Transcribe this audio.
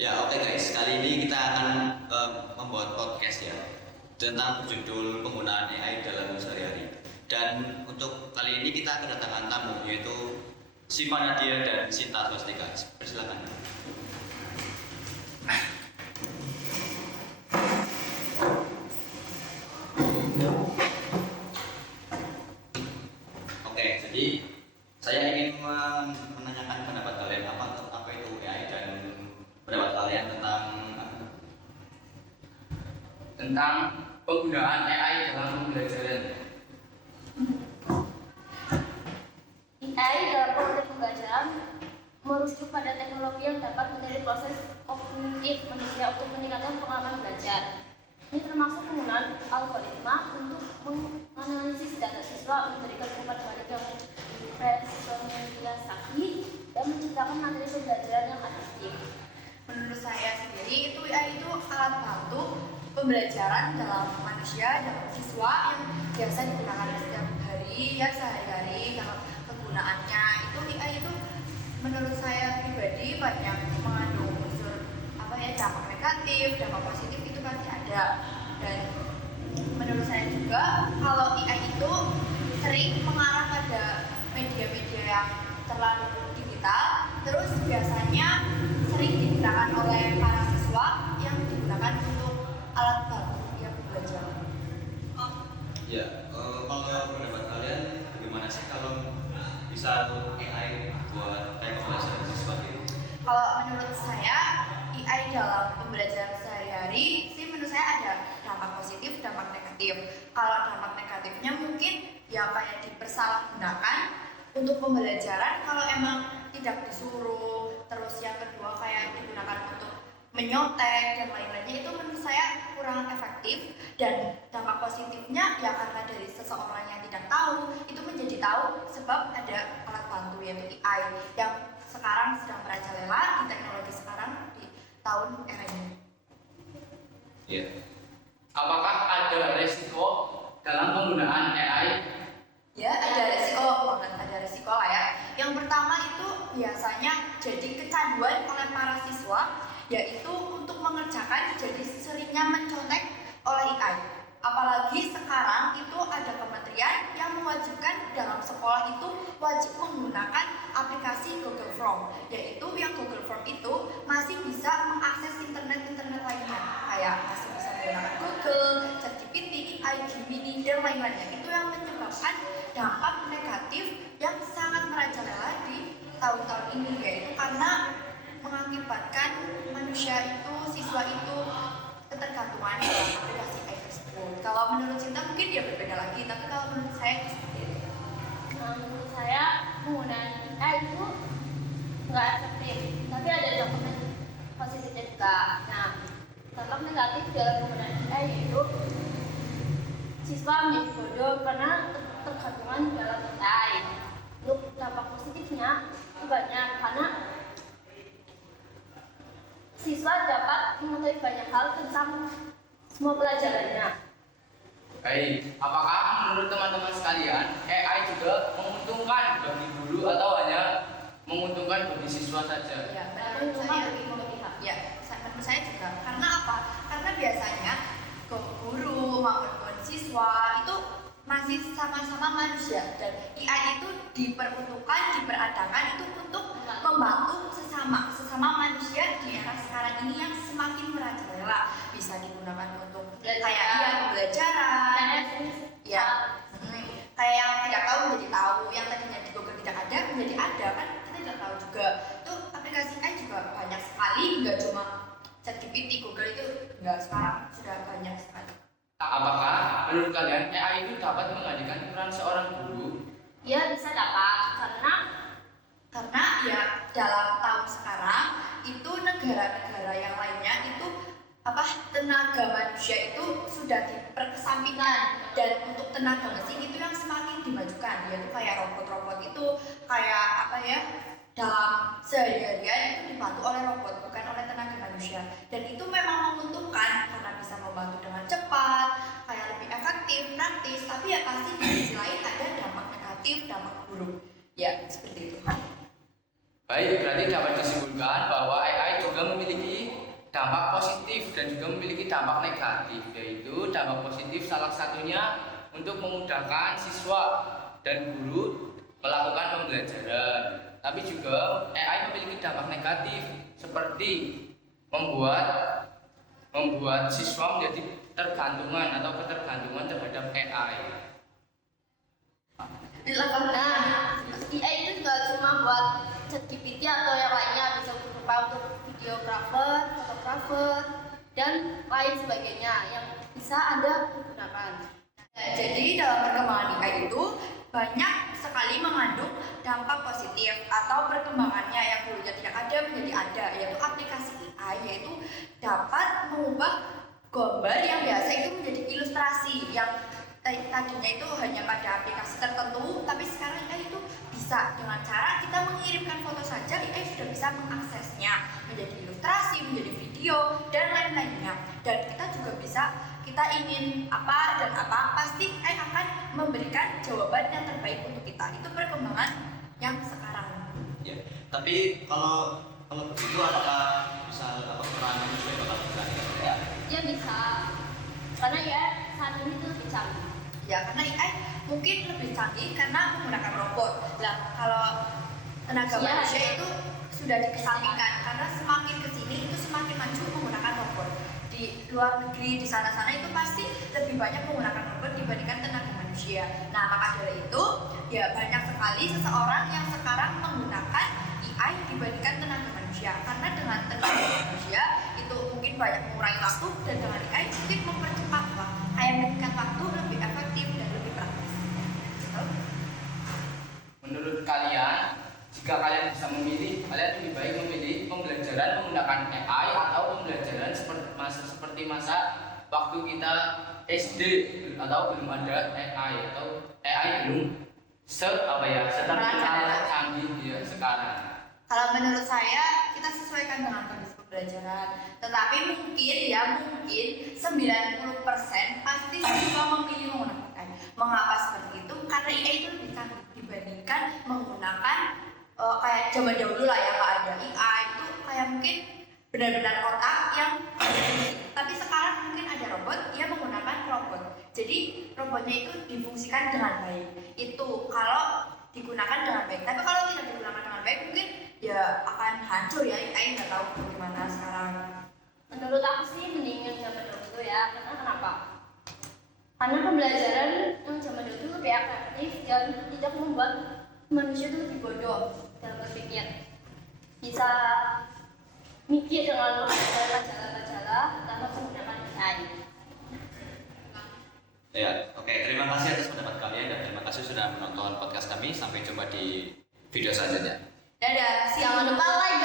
Ya, oke guys, kali ini kita akan membuat podcast ya tentang berjudul penggunaan AI dalam sehari-hari. Dan untuk kali ini kita kedatangan tamu yaitu Siva Nadia dan Sinta Swastika. Persilakan. Oke, jadi saya ingin menanyakan pendapat kalian apa itu AI dan pendapat kalian tentang penggunaan AI dalam pembelajaran. AI dalam proses pembelajaran merujuk pada teknologi yang dapat menjadi proses kognitif manusia untuk meningkatkan pengalaman belajar. Ini termasuk penggunaan algoritma untuk menganalisis data siswa, memberikan umpan balik yang personalisasi, dan menciptakan materi pembelajaran yang adaptif. Menurut saya sendiri AI itu alat bantu pembelajaran dalam manusia dan siswa yang biasa digunakan setiap hari ya sehari-hari. Kalau penggunaannya AI itu menurut saya pribadi banyak mengandung unsur dampak negatif, dampak positif itu pasti ada. Dan menurut saya juga kalau AI itu sering mengarah pada media-media yang terlalu digital, terus biasanya sering digunakan oleh para siswa yang digunakan untuk alat bantu yang belajar. Ya, kalau pendapat kalian bagaimana sih kalau bisa AI buat kayak pembelajaran siswa gitu? Kalau menurut saya AI dalam pembelajaran sehari-hari sih menurut saya ada dampak positif, dampak negatif. Kalau dampak negatifnya mungkin ya kayak dipersalahgunakan untuk pembelajaran kalau emang tidak disuruh. Terus yang kedua kayak digunakan untuk menyontek dan lain-lainnya, itu menurut saya kurang efektif. Dan dampak positifnya ya karena dari seseorang yang tidak tahu itu menjadi tahu sebab ada alat bantu yaitu AI yang sekarang sedang merajalela di teknologi sekarang di tahun era ini. Iya. Apakah ada resiko dalam penggunaan AI? Ya, ada resiko banget, ada resiko lah ya. Yang pertama itu biasanya jadi kecanduan oleh para siswa, yaitu untuk mengerjakan jadi seringnya mencontek oleh AI. Apalagi sekarang itu ada kementerian yang mewajibkan dalam sekolah itu wajib menggunakan aplikasi Google Form, yaitu yang Google Form itu masih bisa mengakses internet lainnya, kayak masih bisa menggunakan Google, ChatGPT, AI, Gemini, dan lain-lainnya. Itu yang menyebabkan dampak negatif yang sangat merajalela di tahun-tahun ini, yaitu karena mengakibatkan manusia itu, siswa itu ketergantungan dalam aplikasi AI tersebut. Kalau menurut Cinta mungkin dia berbeda lagi, tapi kalau menurut saya itu seperti itu. Menurut saya penggunaan AI itu nggak efektif, tapi ada dampak positifnya juga. Nah, dampak negatif dalam penggunaan AI itu siswa menjadi bodoh karena tergantungan dalam AI. Untuk dampak positifnya banyak karena siswa dapat mengetahui banyak hal tentang semua pelajarannya. Baik, apakah menurut teman-teman sekalian AI juga menguntungkan bagi guru atau hanya menguntungkan bagi siswa saja? Ya, menurut saya menurut saya juga. Karena apa? Karena biasanya guru maupun siswa itu masih sama-sama manusia, dan AI itu diperuntukkan, diperadakan itu untuk membantu sesama manusia di era sekarang ini yang semakin merajalela. Bisa digunakan untuk kayak pembelajaran, ya, kayak yang tidak tahu menjadi tahu, yang tadinya di Google tidak ada menjadi ada, kan kita tidak tahu juga. Itu aplikasi AI juga banyak sekali, nggak cuma ChatGPT, Google itu nggak, sekarang sudah banyak sekali. Apakah menurut kalian AI itu dapat menggantikan peran seorang guru? Ya bisa dapat Karena ya dalam tahun sekarang itu negara-negara yang lainnya itu tenaga manusia itu sudah diperkesampingkan, dan untuk tenaga mesin itu yang semakin dimajukan, yaitu kayak robot-robot itu kayak dalam sehari-harian itu dibantu oleh robot, bukan oleh tenaga manusia. Dan itu memang menguntungkan karena bisa membantu dengan cepat, kayak lebih efektif, praktis. Tapi ya pasti di sisi lain ada dampak negatif, dampak buruk. Ya seperti itu. Baik, berarti dapat disimpulkan bahwa juga memiliki dampak positif dan juga memiliki dampak negatif, yaitu dampak positif salah satunya untuk memudahkan siswa dan guru melakukan pembelajaran. Tapi juga AI memiliki dampak negatif seperti membuat siswa menjadi tergantungan atau ketergantungan terhadap AI. Nah, AI itu juga cuma buat ChatGPT atau yang lainnya, bisa berupa untuk videographer, fotografer, dan lain sebagainya yang bisa Anda gunakan. Nah, jadi dalam perkembangan AI itu banyak sekali mengandung dampak positif atau perkembangannya yang dulunya tidak ada menjadi ada, yaitu aplikasi AI yaitu dapat mengubah gambar yang biasa itu menjadi ilustrasi yang tadinya itu hanya pada aplikasi tertentu, tapi sekarang AI itu bisa dengan cara kita mengirimkan foto saja, AI sudah bisa mengaksesnya menjadi ilustrasi, menjadi video, dan lain-lainnya. Dan kita juga bisa, kita ingin apa dan apa, pasti AI akan memberikan jawaban yang terbaik untuk kita. Itu perkembangan yang sekarang. Ya. Tapi kalau begitu apakah bisa peran manusia bakal berganti? Ya. Ya bisa, karena ya saat ini itu lebih canggih. Ya, karena AI mungkin lebih canggih karena menggunakan robot. Nah, kalau tenaga Ya, manusia ya. itu sudah dikesampingkan karena semakin kesini itu semakin maju menggunakan robot. Di luar negeri, di sana-sana itu pasti lebih banyak menggunakan robot dibandingkan tenaga manusia. Nah, maka dari itu ya banyak sekali seseorang yang sekarang menggunakan AI dibandingkan tenaga manusia. Karena dengan tenaga manusia itu mungkin banyak mengurangi waktu, dan dengan AI mungkin mempercepat waktu, kayak meningkat waktu lebih efektif dan lebih praktis. Gitu. Menurut kalian, jika kalian bisa memilih, kalian lebih baik memilih pembelajaran menggunakan AI atau pembelajaran seperti masa waktu kita SD atau belum ada AI atau AI belum seterkenal canggih ya sekarang. Kalau menurut saya kita sesuaikan dengan kondisi pembelajaran. Tetapi mungkin 90% pasti semua memilih menggunakan AI. Mengapa seperti itu? Karena AI itu lebih canggih dibandingkan menggunakan kayak zaman dahulu lah ya, nggak ada AI itu kayak mungkin benar-benar otak yang berfungsi. Tapi sekarang mungkin ada robot yang menggunakan robot. Jadi robotnya itu difungsikan dengan baik. Itu kalau digunakan dengan baik. Tapi kalau tidak digunakan dengan baik mungkin ya akan hancur ya. AI nggak tahu bagaimana sekarang. Menurut aku sih mendingan zaman dulu ya, karena kenapa? Karena pembelajaran yang zaman dulu lebih efektif dan tidak membuat manusia itu lebih bodoh dalam berpikir. Bisa mikir dengan majalah-majalah tanpa menggunakan AI. Ya, oke. Terima kasih atas pendapat kalian dan terima kasih sudah menonton podcast kami. Sampai jumpa di video selanjutnya. Dadah. Jangan lupa like